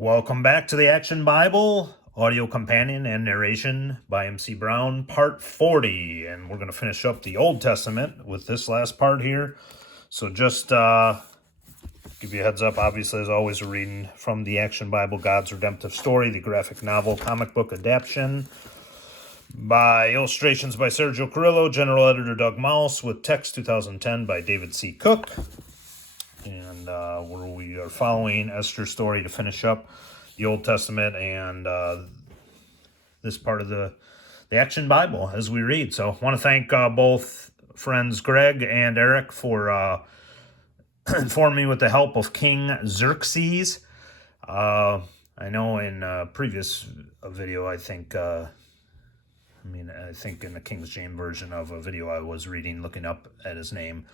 Welcome back to the Action Bible, audio companion and narration by MC Brown, part 40. And we're going to finish up the Old Testament with this last part here. So just give you a heads up, obviously, as always, we're reading from the Action Bible, God's Redemptive Story, the graphic novel, comic book adaptation by illustrations by Sergio Carrillo, general editor Doug Mouse, with text 2010 by David C. Cook. And where we are following Esther's story to finish up the Old Testament and this part of the Action Bible as we read. So I want to thank both friends Greg and Eric for informing me with the help of King Xerxes. I know in a previous video, I think in the King James version of a video I was reading, looking up at his name,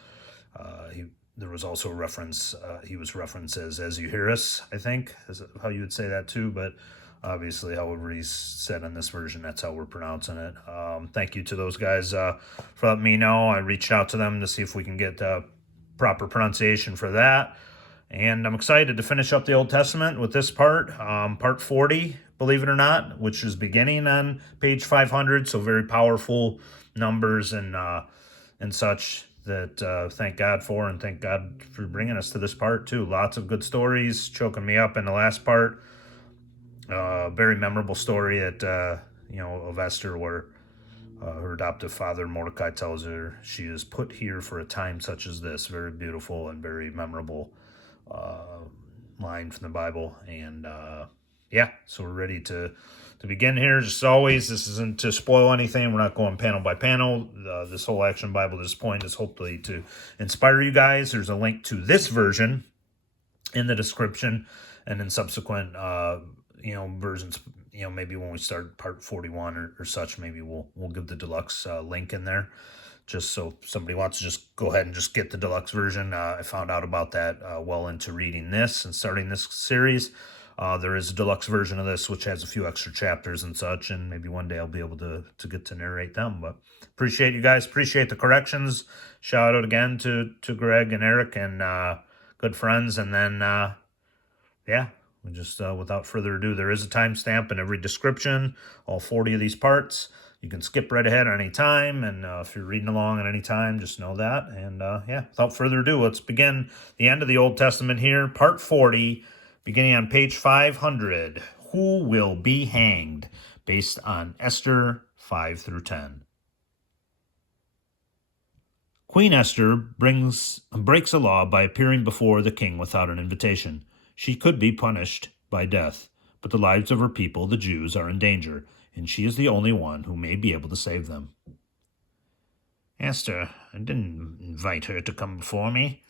there was also a reference, he was referenced as you hear us, I think, is how you would say that too, but obviously however he's said in this version, that's how we're pronouncing it. Thank you to those guys for letting me know. I reached out to them to see if we can get proper pronunciation for that, and I'm excited to finish up the Old Testament with this part, part 40, believe it or not, which is beginning on page 500, so very powerful numbers and such. That thank God for, and thank God for bringing us to this part too. Lots of good stories, choking me up in the last part. Very memorable story of Esther, where her adoptive father Mordecai tells her she is put here for a time such as this. Very beautiful and very memorable line from the Bible. And so we're ready to begin here. Just always, this isn't to spoil anything. We're not going panel by panel. This whole Action Bible at this point is hopefully to inspire you guys. There's a link to this version in the description, and in subsequent versions, maybe when we start part 41 or such, maybe we'll give the Deluxe link in there, just so if somebody wants to just go ahead and just get the Deluxe version. I found out about that well into reading this and starting this series. There is a Deluxe version of this, which has a few extra chapters and such, and maybe one day I'll be able to get to narrate them. But appreciate you guys. Appreciate the corrections. Shout out again to Greg and Eric and good friends. And then, we just, without further ado, there is a timestamp in every description, all 40 of these parts. You can skip right ahead at any time, and if you're reading along at any time, just know that. And, without further ado, let's begin the end of the Old Testament here, part 40, beginning on page 500, Who Will Be Hanged, based on Esther 5 through 10. Queen Esther breaks a law by appearing before the king without an invitation. She could be punished by death, but the lives of her people, the Jews, are in danger, and she is the only one who may be able to save them. Esther, I didn't invite her to come before me.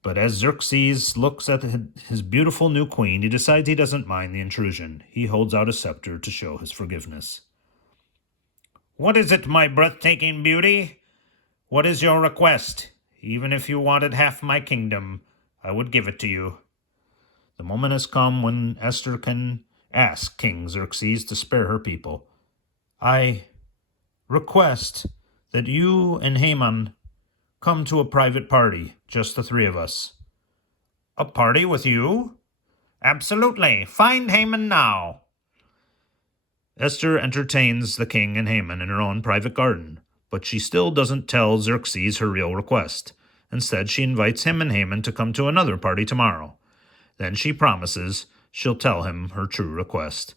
But as Xerxes looks at his beautiful new queen, he decides he doesn't mind the intrusion. He holds out a scepter to show his forgiveness. What is it, my breathtaking beauty? What is your request? Even if you wanted half my kingdom, I would give it to you. The moment has come when Esther can ask King Xerxes to spare her people. I request that you and Haman come to a private party, just the three of us. A party with you? Absolutely. Find Haman now. Esther entertains the king and Haman in her own private garden, but she still doesn't tell Xerxes her real request. Instead, she invites him and Haman to come to another party tomorrow. Then she promises she'll tell him her true request.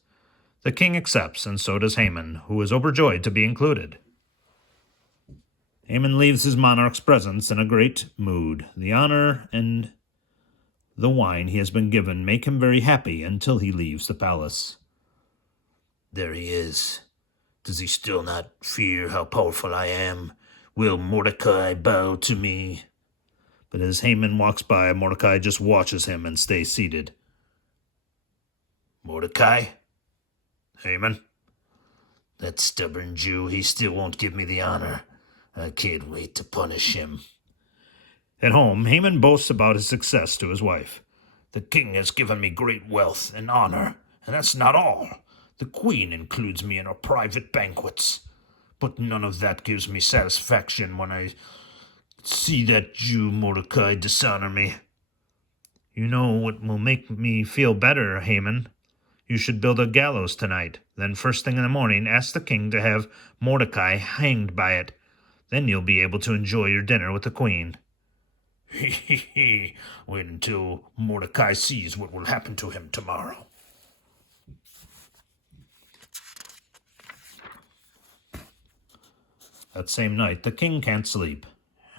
The king accepts, and so does Haman, who is overjoyed to be included. Haman leaves his monarch's presence in a great mood. The honor and the wine he has been given make him very happy until he leaves the palace. There he is. Does he still not fear how powerful I am? Will Mordecai bow to me? But as Haman walks by, Mordecai just watches him and stays seated. Mordecai? Haman? That stubborn Jew, he still won't give me the honor. I can't wait to punish him. At home, Haman boasts about his success to his wife. The king has given me great wealth and honor, and that's not all. The queen includes me in her private banquets. But none of that gives me satisfaction when I see that Jew Mordecai dishonor me. You know what will make me feel better, Haman? You should build a gallows tonight. Then first thing in the morning, ask the king to have Mordecai hanged by it. Then you'll be able to enjoy your dinner with the queen. Wait until Mordecai sees what will happen to him tomorrow. That same night, the king can't sleep.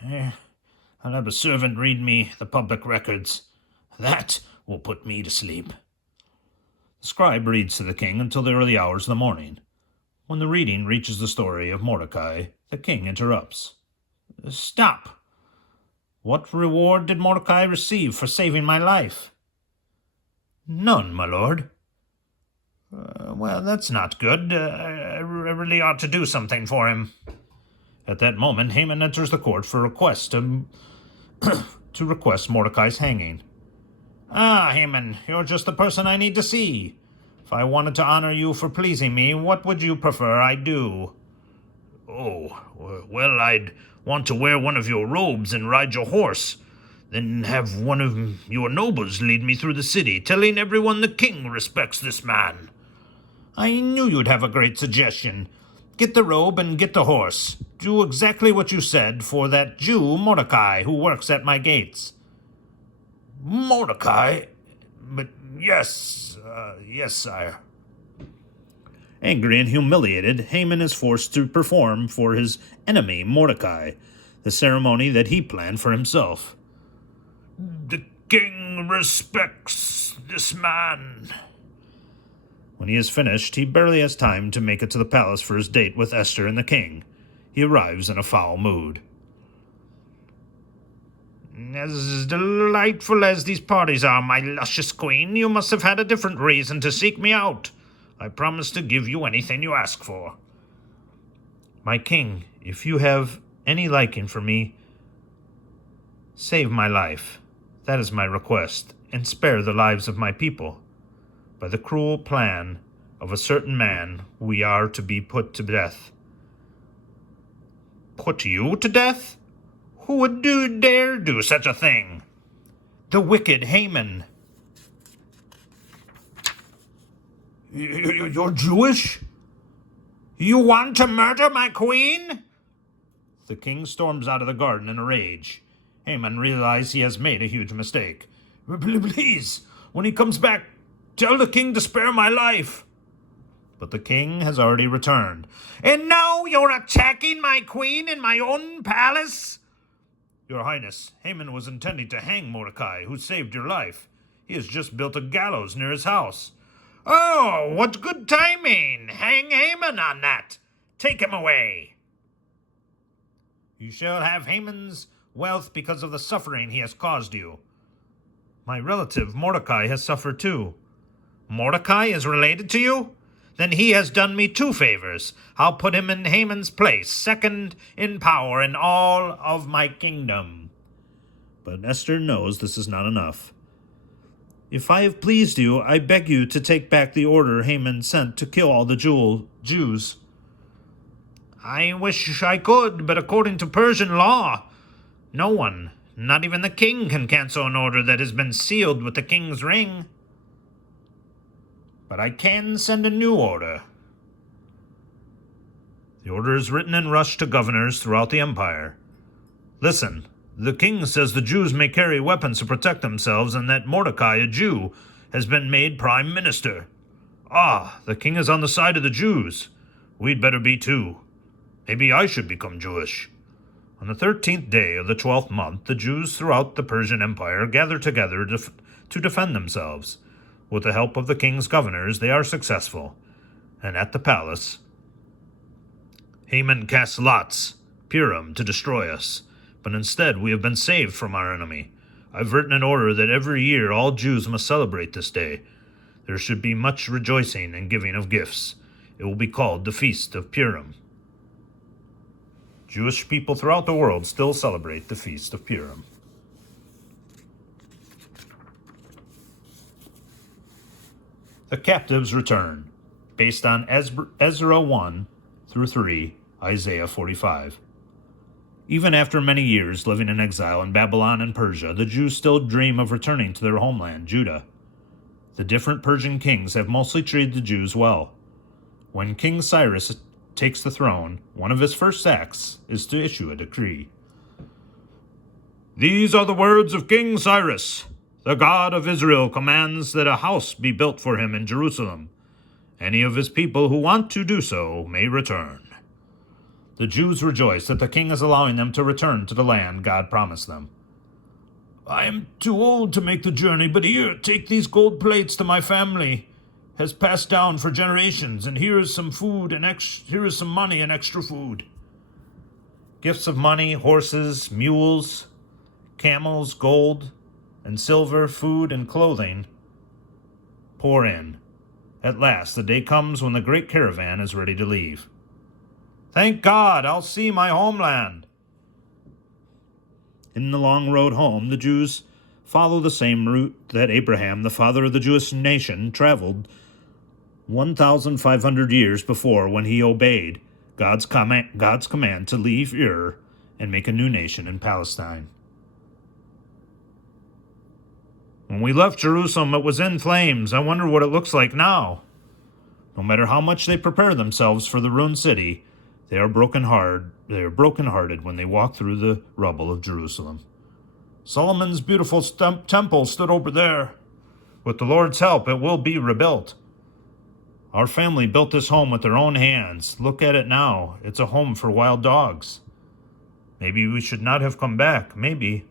I'll have a servant read me the public records. That will put me to sleep. The scribe reads to the king until the early hours of the morning. When the reading reaches the story of Mordecai, the king interrupts. Stop! What reward did Mordecai receive for saving my life? None, my lord. Well, that's not good. I really ought to do something for him. At that moment, Haman enters the court for a request to request Mordecai's hanging. Ah, Haman, you're just the person I need to see. If I wanted to honor you for pleasing me, what would you prefer I do? Oh, well, I'd want to wear one of your robes and ride your horse, then have one of your nobles lead me through the city, telling everyone the king respects this man. I knew you'd have a great suggestion. Get the robe and get the horse. Do exactly what you said for that Jew, Mordecai, who works at my gates. Mordecai? But yes, sire. Angry and humiliated, Haman is forced to perform for his enemy, Mordecai, the ceremony that he planned for himself. The king respects this man. When he is finished, he barely has time to make it to the palace for his date with Esther and the king. He arrives in a foul mood. As delightful as these parties are, my luscious queen, you must have had a different reason to seek me out. I promise to give you anything you ask for. My king, if you have any liking for me, save my life. That is my request, and spare the lives of my people. By the cruel plan of a certain man, we are to be put to death. Put you to death? Who would dare do such a thing? The wicked Haman. You're Jewish? You want to murder my queen? The king storms out of the garden in a rage. Haman realizes he has made a huge mistake. Please, when he comes back, tell the king to spare my life. But the king has already returned. And now you're attacking my queen in my own palace? Your Highness, Haman was intending to hang Mordecai, who saved your life. He has just built a gallows near his house. Oh, what good timing! Hang Haman on that! Take him away! You shall have Haman's wealth because of the suffering he has caused you. My relative Mordecai has suffered too. Mordecai is related to you? Then he has done me two favors. I'll put him in Haman's place, second in power in all of my kingdom. But Esther knows this is not enough. If I have pleased you, I beg you to take back the order Haman sent to kill all the Jews. I wish I could, but according to Persian law, no one, not even the king, can cancel an order that has been sealed with the king's ring. But I can send a new order. The order is written and rushed to governors throughout the empire. Listen, the king says the Jews may carry weapons to protect themselves and that Mordecai, a Jew, has been made prime minister. Ah, the king is on the side of the Jews. We'd better be too. Maybe I should become Jewish. On the 13th day of the 12th month, the Jews throughout the Persian Empire gather together to defend themselves. With the help of the king's governors, they are successful. And at the palace, Haman casts lots, Purim, to destroy us. But instead, we have been saved from our enemy. I've written an order that every year all Jews must celebrate this day. There should be much rejoicing and giving of gifts. It will be called the Feast of Purim. Jewish people throughout the world still celebrate the Feast of Purim. The captives return, based on Ezra 1 through 3, Isaiah 45. Even after many years living in exile in Babylon and Persia, the Jews still dream of returning to their homeland, Judah. The different Persian kings have mostly treated the Jews well. When King Cyrus takes the throne, one of his first acts is to issue a decree. These are the words of King Cyrus. The God of Israel commands that a house be built for him in Jerusalem. Any of his people who want to do so may return. The Jews rejoice that the king is allowing them to return to the land God promised them. I am too old to make the journey, but here, take these gold plates to my family. Has passed down for generations, and here is some food and here is some money and extra food. Gifts of money, horses, mules, camels, gold, and silver, food, and clothing pour in. At last, the day comes when the great caravan is ready to leave. Thank God, I'll see my homeland. In the long road home, the Jews follow the same route that Abraham, the father of the Jewish nation, traveled 1,500 years before when he obeyed God's command to leave Ur and make a new nation in Palestine. When we left Jerusalem, it was in flames. I wonder what it looks like now. No matter how much they prepare themselves for the ruined city, they are brokenhearted when they walk through the rubble of Jerusalem. Solomon's beautiful temple stood over there. With the Lord's help, it will be rebuilt. Our family built this home with their own hands. Look at it now. It's a home for wild dogs. Maybe we should not have come back. Maybe.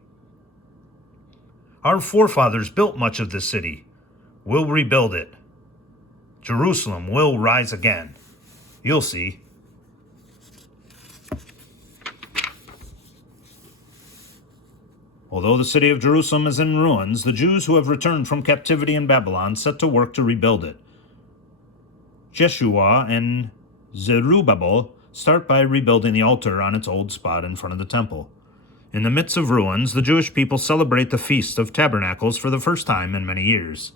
Our forefathers built much of this city. We'll rebuild it. Jerusalem will rise again. You'll see. Although the city of Jerusalem is in ruins, the Jews who have returned from captivity in Babylon set to work to rebuild it. Jeshua and Zerubbabel start by rebuilding the altar on its old spot in front of the temple. In the midst of ruins, the Jewish people celebrate the Feast of Tabernacles for the first time in many years.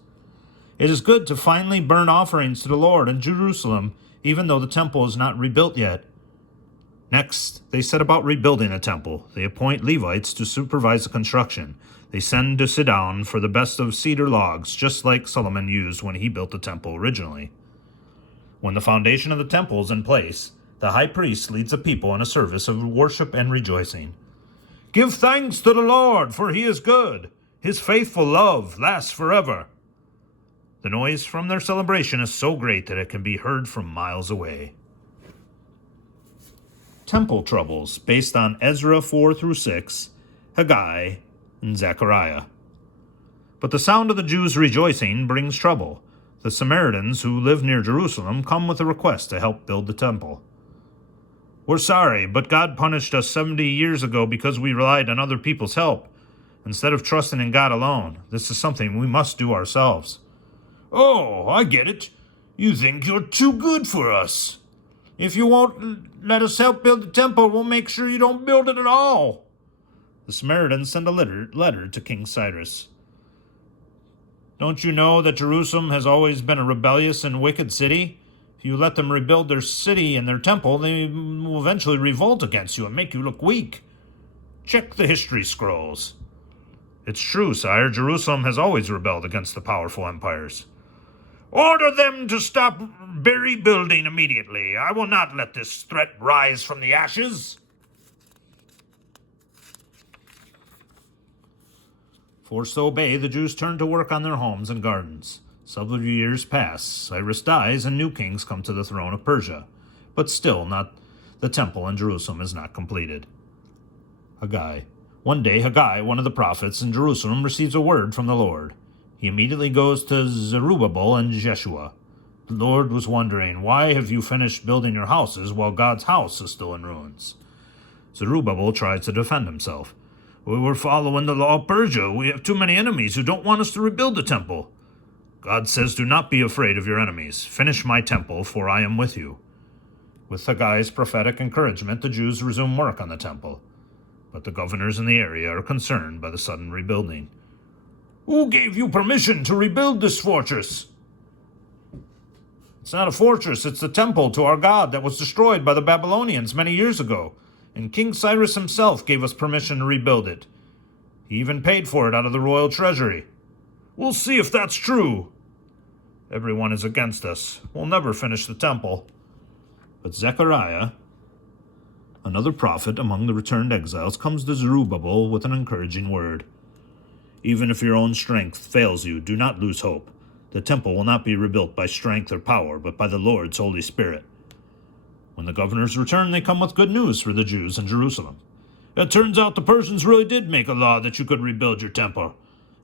It is good to finally burn offerings to the Lord in Jerusalem, even though the temple is not rebuilt yet. Next, they set about rebuilding the temple. They appoint Levites to supervise the construction. They send to Sidon for the best of cedar logs, just like Solomon used when he built the temple originally. When the foundation of the temple is in place, the high priest leads the people in a service of worship and rejoicing. Give thanks to the Lord, for he is good. His faithful love lasts forever. The noise from their celebration is so great that it can be heard from miles away. Temple Troubles, based on Ezra 4-6, Haggai, and Zechariah. But the sound of the Jews rejoicing brings trouble. The Samaritans, who live near Jerusalem, come with a request to help build the temple. We're sorry, but God punished us 70 years ago because we relied on other people's help, instead of trusting in God alone. This is something we must do ourselves. Oh, I get it. You think you're too good for us. If you won't let us help build the temple, we'll make sure you don't build it at all. The Samaritans send a letter to King Cyrus. Don't you know that Jerusalem has always been a rebellious and wicked city? If you let them rebuild their city and their temple, they will eventually revolt against you and make you look weak. Check the history scrolls. It's true, sire. Jerusalem has always rebelled against the powerful empires. Order them to stop rebuilding immediately. I will not let this threat rise from the ashes. Forced to obey, the Jews turn to work on their homes and gardens. Several years pass. Cyrus dies, and new kings come to the throne of Persia. But still, the temple in Jerusalem is not completed. Haggai. One day, Haggai, one of the prophets in Jerusalem, receives a word from the Lord. He immediately goes to Zerubbabel and Jeshua. The Lord was wondering, why have you finished building your houses while God's house is still in ruins? Zerubbabel tries to defend himself. We were following the law of Persia. We have too many enemies who don't want us to rebuild the temple. God says, do not be afraid of your enemies. Finish my temple, for I am with you. With Haggai's prophetic encouragement, the Jews resume work on the temple. But the governors in the area are concerned by the sudden rebuilding. Who gave you permission to rebuild this fortress? It's not a fortress, it's the temple to our God that was destroyed by the Babylonians many years ago. and King Cyrus himself gave us permission to rebuild it. He even paid for it out of the royal treasury. We'll see if that's true. Everyone is against us. We'll never finish the temple. But Zechariah, another prophet among the returned exiles, comes to Zerubbabel with an encouraging word. Even if your own strength fails you, do not lose hope. The temple will not be rebuilt by strength or power, but by the Lord's Holy Spirit. When the governors return, they come with good news for the Jews in Jerusalem. It turns out the Persians really did make a law that you could rebuild your temple,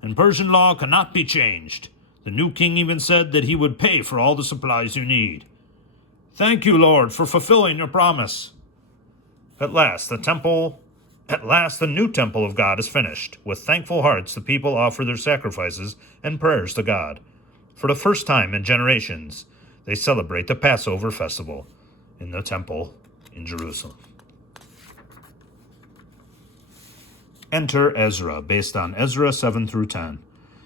and Persian law cannot be changed. The new king even said that he would pay for all the supplies you need. Thank you, Lord, for fulfilling your promise. At last, the new temple of God is finished. With thankful hearts, the people offer their sacrifices and prayers to God. For the first time in generations, they celebrate the Passover festival in the temple in Jerusalem. Enter Ezra, based on Ezra 7 through 10.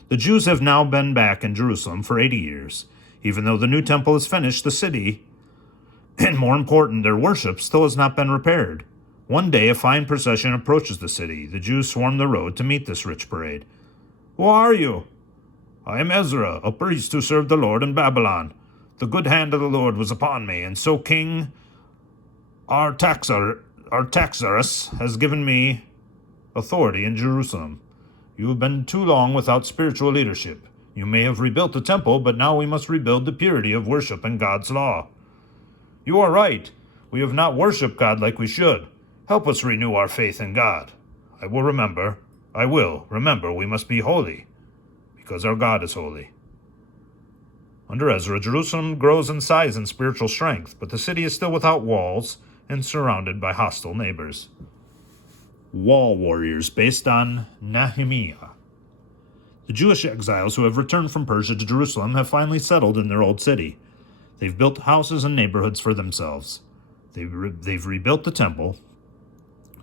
The Jews have now been back in Jerusalem for 80 years. Even though the new temple is finished, the city, and more important, their worship, still has not been repaired. One day, a fine procession approaches the city. The Jews swarm the road to meet this rich parade. Who are you? I am Ezra, a priest who served the Lord in Babylon. The good hand of the Lord was upon me, and so King Artaxerxes has given me authority in Jerusalem. You have been too long without spiritual leadership. You may have rebuilt the temple, but now we must rebuild the purity of worship and God's law. You are right. We have not worshipped God like we should. Help us renew our faith in God. I will remember we must be holy, because our God is holy. Under Ezra, Jerusalem grows in size and spiritual strength, but the city is still without walls and surrounded by hostile neighbors. Wall warriors, based on Nehemiah. The Jewish exiles who have returned from Persia to Jerusalem have finally settled in their old city. They've built houses and neighborhoods for themselves. They've rebuilt the temple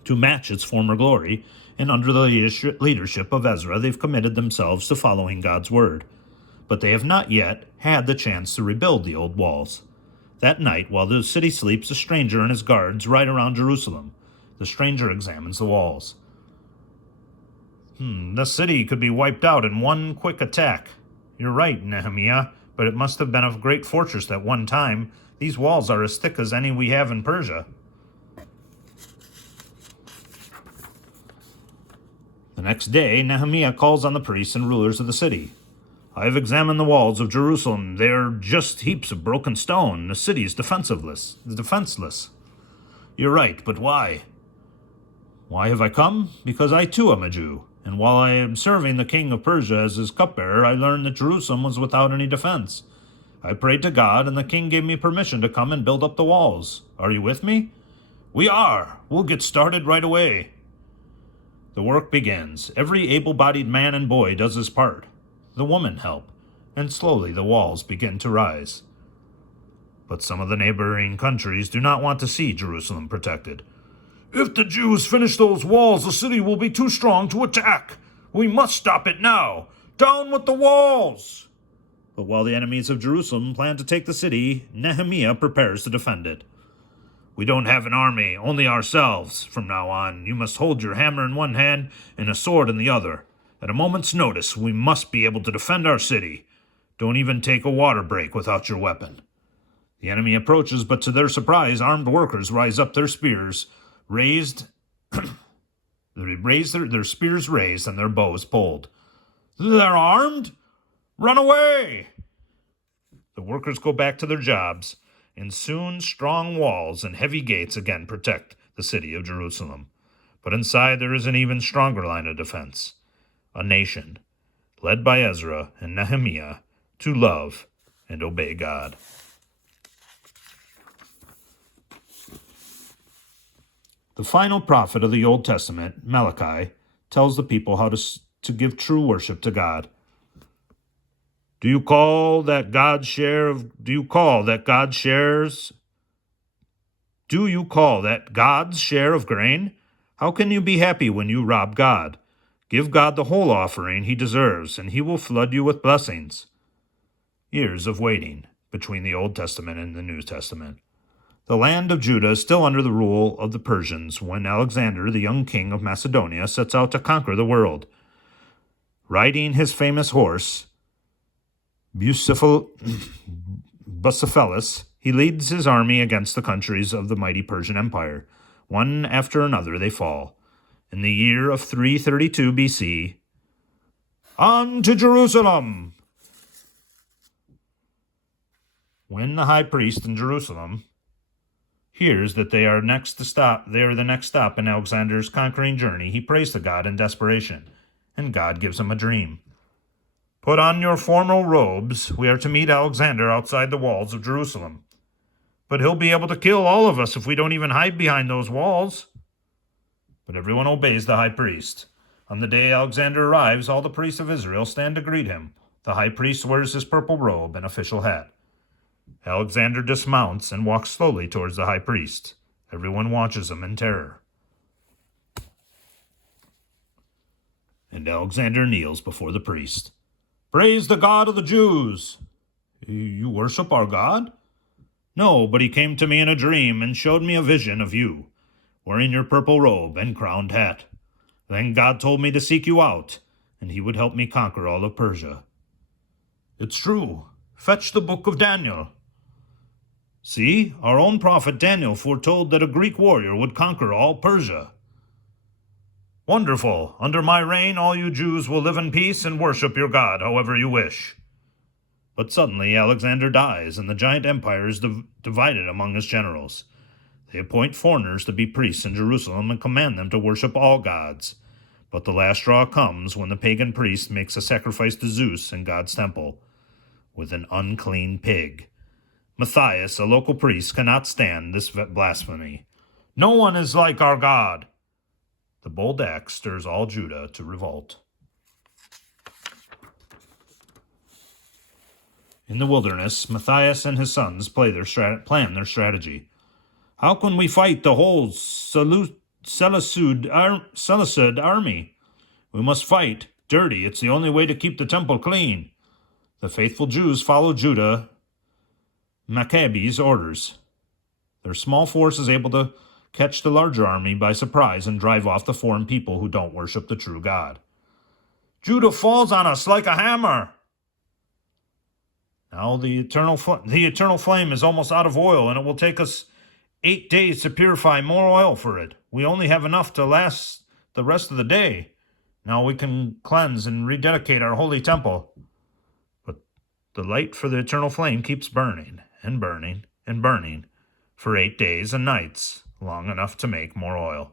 to match its former glory, and under the leadership of Ezra, they've committed themselves to following God's word. But they have not yet had the chance to rebuild the old walls. That night, while the city sleeps, a stranger and his guards ride around Jerusalem. The stranger examines the walls. The city could be wiped out in one quick attack. You're right, Nehemiah, but it must have been a great fortress at one time. These walls are as thick as any we have in Persia. The next day, Nehemiah calls on the priests and rulers of the city. I have examined the walls of Jerusalem. They are just heaps of broken stone. The city is defenseless. You're right, but why? Why have I come? Because I too am a Jew. And while I am serving the king of Persia as his cupbearer, I learned that Jerusalem was without any defense. I prayed to God, and the king gave me permission to come and build up the walls. Are you with me? We are. We'll get started right away. The work begins. Every able-bodied man and boy does his part. The women help, and slowly the walls begin to rise. But some of the neighboring countries do not want to see Jerusalem protected. If the Jews finish those walls, the city will be too strong to attack. We must stop it now. Down with the walls! But while the enemies of Jerusalem plan to take the city, Nehemiah prepares to defend it. We don't have an army, only ourselves. From now on, you must hold your hammer in one hand and a sword in the other. At a moment's notice, we must be able to defend our city. Don't even take a water break without your weapon. The enemy approaches, but to their surprise, armed workers rise up, their spears raised, their spears raised and their bows pulled. They're armed? Run away! The workers go back to their jobs, and soon strong walls and heavy gates again protect the city of Jerusalem. But inside there is an even stronger line of defense. A nation, led by Ezra and Nehemiah, to love and obey God. The final prophet of the Old Testament, Malachi, tells the people how to give true worship to God. Do you call that God's share of grain? How can you be happy when you rob God? Give God the whole offering he deserves, and he will flood you with blessings. Years of waiting between the Old Testament and the New Testament. The land of Judah is still under the rule of the Persians when Alexander, the young king of Macedonia, sets out to conquer the world. Riding his famous horse, Bucephalus, he leads his army against the countries of the mighty Persian Empire. One after another they fall. In the year of 332 BC, on to Jerusalem! When the high priest in Jerusalem hears that they are the next stop in Alexander's conquering journey, he prays to God in desperation, and God gives him a dream. Put on your formal robes, we are to meet Alexander outside the walls of Jerusalem. But he'll be able to kill all of us if we don't even hide behind those walls. But everyone obeys the high priest. On the day Alexander arrives, all the priests of Israel stand to greet him. The high priest wears his purple robe and official hat. Alexander dismounts and walks slowly towards the high priest. Everyone watches him in terror. And Alexander kneels before the priest. Praise the God of the Jews! You worship our God? No, but he came to me in a dream and showed me a vision of you, wearing your purple robe and crowned hat. Then God told me to seek you out, and he would help me conquer all of Persia. It's true. Fetch the book of Daniel. See, our own prophet Daniel foretold that a Greek warrior would conquer all Persia. Wonderful. Under my reign, all you Jews will live in peace and worship your God however you wish. But suddenly Alexander dies, and the giant empire is divided among his generals. They appoint foreigners to be priests in Jerusalem and command them to worship all gods. But the last straw comes when the pagan priest makes a sacrifice to Zeus in God's temple with an unclean pig. Matthias, a local priest, cannot stand this blasphemy. No one is like our God. The bold act stirs all Judah to revolt. In the wilderness, Matthias and his sons plan their strategy. How can we fight the whole Seleucid army? We must fight dirty. It's the only way to keep the temple clean. The faithful Jews follow Judah Maccabees' orders. Their small force is able to catch the larger army by surprise and drive off the foreign people who don't worship the true God. Judah falls on us like a hammer. Now the eternal flame is almost out of oil, and it will take us 8 days to purify more oil for it. We only have enough to last the rest of the day. Now we can cleanse and rededicate our holy temple. But the light for the eternal flame keeps burning and burning and burning for 8 days and nights, long enough to make more oil.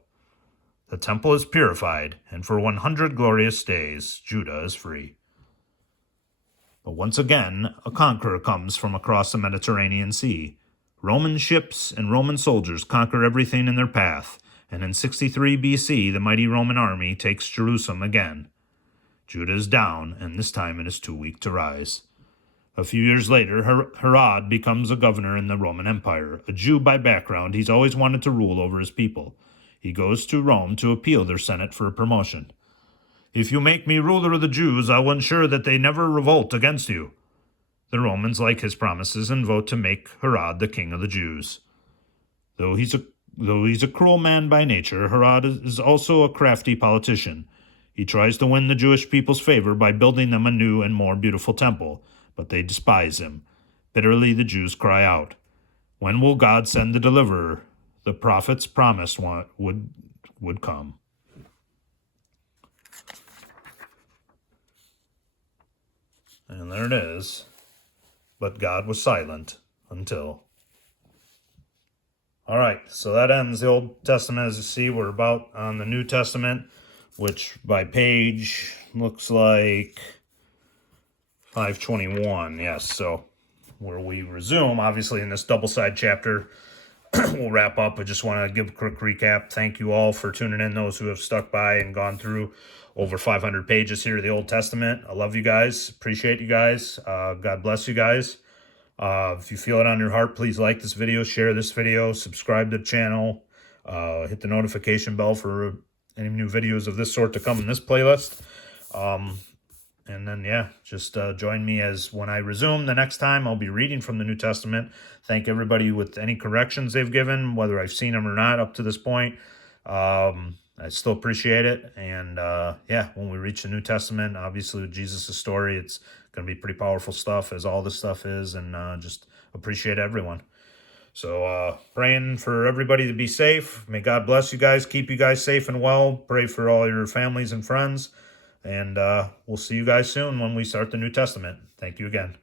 The temple is purified, and for 100 glorious days, Judah is free. But once again, a conqueror comes from across the Mediterranean Sea. Roman ships and Roman soldiers conquer everything in their path, and in 63 BC, the mighty Roman army takes Jerusalem again. Judah is down, and this time it is too weak to rise. A few years later, Herod becomes a governor in the Roman Empire. A Jew by background, he's always wanted to rule over his people. He goes to Rome to appeal their Senate for a promotion. If you make me ruler of the Jews, I will ensure that they never revolt against you. The Romans like his promises and vote to make Herod the king of the Jews. Though he's a cruel man by nature, Herod is also a crafty politician. He tries to win the Jewish people's favor by building them a new and more beautiful temple, but they despise him. Bitterly the Jews cry out, "When will God send the deliverer the prophets promised would come?" And there it is. But God was silent until. All right, so that ends the Old Testament. As you see, we're about on the New Testament, which by page looks like 521. Yes, so where we resume, obviously, in this double-side chapter, we'll wrap up. I just want to give a quick recap. Thank you all for tuning in, those who have stuck by and gone through over 500 pages here of the Old Testament. I love you guys. Appreciate you guys. God bless you guys. If you feel it on your heart, please like this video, share this video, subscribe to the channel, hit the notification bell for any new videos of this sort to come in this playlist. And then, yeah, just join me as when I resume the next time, I'll be reading from the New Testament. Thank everybody with any corrections they've given, whether I've seen them or not up to this point. I still appreciate it. And yeah, when we reach the New Testament, obviously with Jesus' story, it's going to be pretty powerful stuff, as all this stuff is. And just appreciate everyone. So praying for everybody to be safe. May God bless you guys, keep you guys safe and well. Pray for all your families and friends. And we'll see you guys soon when we start the New Testament. Thank you again.